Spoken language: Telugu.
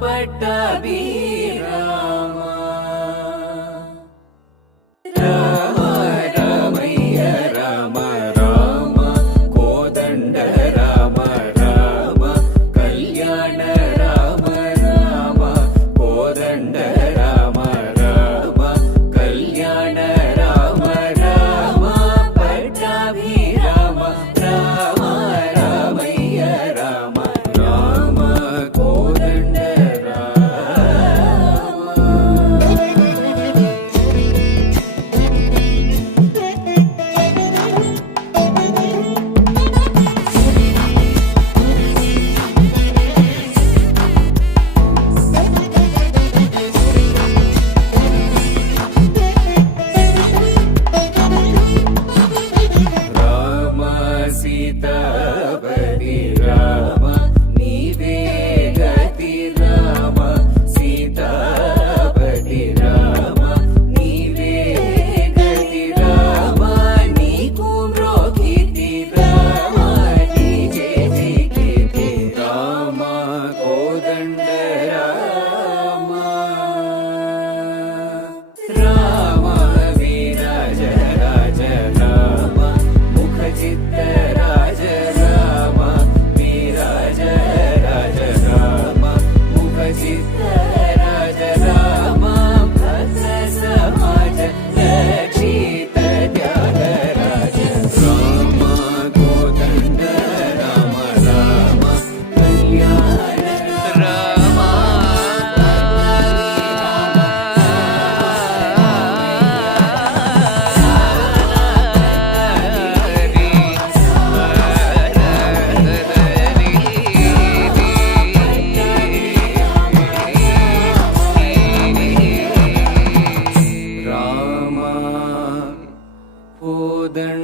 పట్టాభిరామ రామ రామయ్య రామ రామ కోదండ రామ రామ కళ్యాణ రామ రామ కోదండ రామ రామ కళ్యాణ రామ రామ పట్టాభిరామ రామ రామయ్య రామ రామ కోదండ రామ సీతాపతి రామ నీవే గతి రామ సీతాపతి రామ నీవే గతి రామ నీకు మ్రోకితి రామ నీ చేతికి రామ కోదండ రామ రామ వీరాజ రాజ రామ ముఖ చిత్త రాజ రామ వీరాజ రాజ రామ ముఖ చిత్త రాజ రామ భక్త సమాజ రక్షిత త్యాగ రాజ రామ కోదండ రామ రామ కళ్యాణ రామ కోదండ